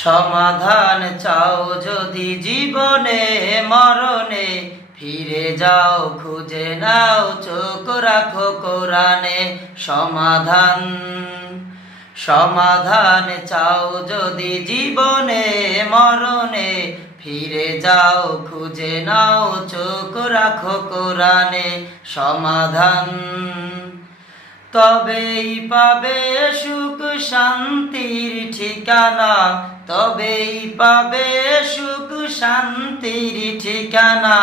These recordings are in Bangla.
সমাধান চাও যদি জীবনে মরণে, ফিরে যাও খুঁজে নাও চোখ রাখো কোরআনে। সমাধান চাও যদি জীবনে মরণে, ফিরে যাও খুঁজে নাও চোখ রাখো কোরআনে। সমাধান তবেই পাবে সুখ শান্তির ঠিকানা, তবেই পাবে সুখ শান্তির ঠিকানা।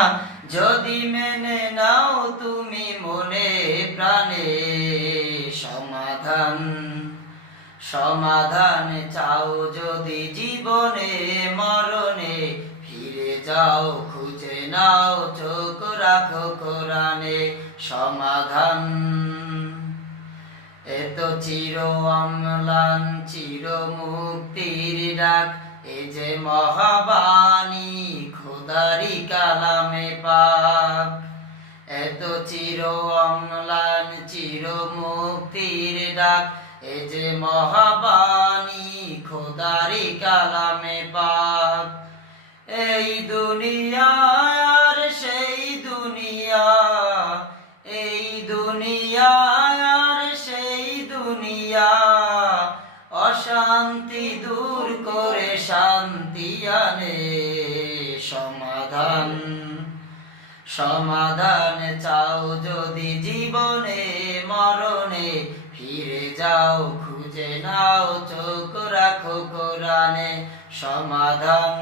যদি মেনে নাও তুমি মনে প্রাণে। সমাধান চাও যদি জীবনে মরণে, ফিরে যাও খুঁজে নাও চোখ রাখো কোরআনে। সমাধান এত চির অম্লান চির মুক্তির ডাক, এ যে মহাবাণী খোদারি কালামে পাক। এত চির অম্লান চির মুক্তির ডাক, এ যে মহাবাণী খোদারি কালামে পাক। এই দুনিয়া আর সেই দুনিয়া, এই দুনিয়া আর সেই দুনিয়া, অশান্তি দূর করে শান্তি আনে। সমাধান চাও যদি জীবনে মরণে, ফিরে যাও খুঁজে নাও চোখ রাখো কোরআনে। সমাধান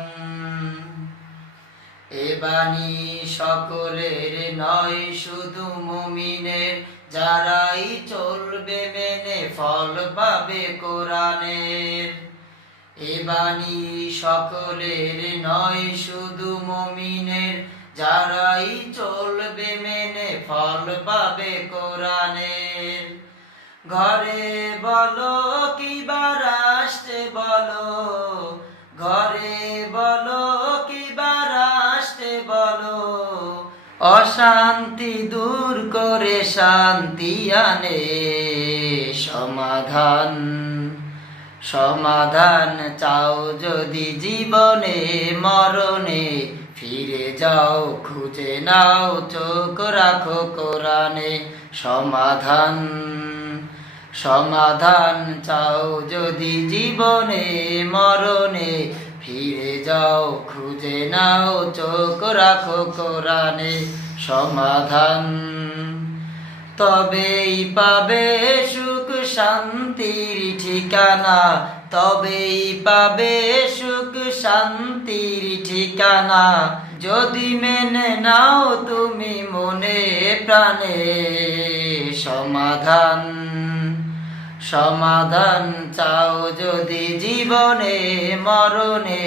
এ বাণী সকলের নয় শুধু মুমিনের, যারাই চলবে মেনে ফল পাবে কোরআনের। এ বাণী সকলের নয় শুধু মুমিনের, যারাই চলবে মেনে ফল পাবে কোরআনের। ঘরে বলো কিবা রাষ্ট্রে বলো, ঘরে বলো কিবা রাষ্ট্রে বলো, অশান্তি দূর করে শান্তি আনে। সমাধান চাও যদি জীবনে মরণে, ফিরে যাও খুঁজে নাও চোখ রাখো কোরআনে। সমাধান চাও যদি জীবনে মরণে, ফিরে যাও খুঁজে নাও চোখ রাখো কোরআনে। সমাধান তবেই পাবে সুখ শান্তির ঠিকানা, তবেই পাবে সুখ শান্তির ঠিকানা। যদি মেনে নাও তুমি মনে প্রাণে। সমাধান চাও যদি জীবনে মরণে,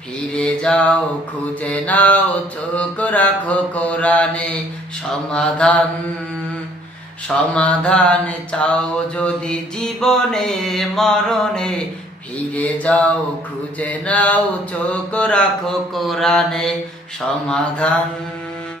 ফিরে যাও খুঁজে নাও চোখ রাখো কোরআনে। সমাধান চাও যদি জীবনে মরণে, ফিরে যাও খুঁজে নাও চোখ রাখো কোরআনে। সমাধান।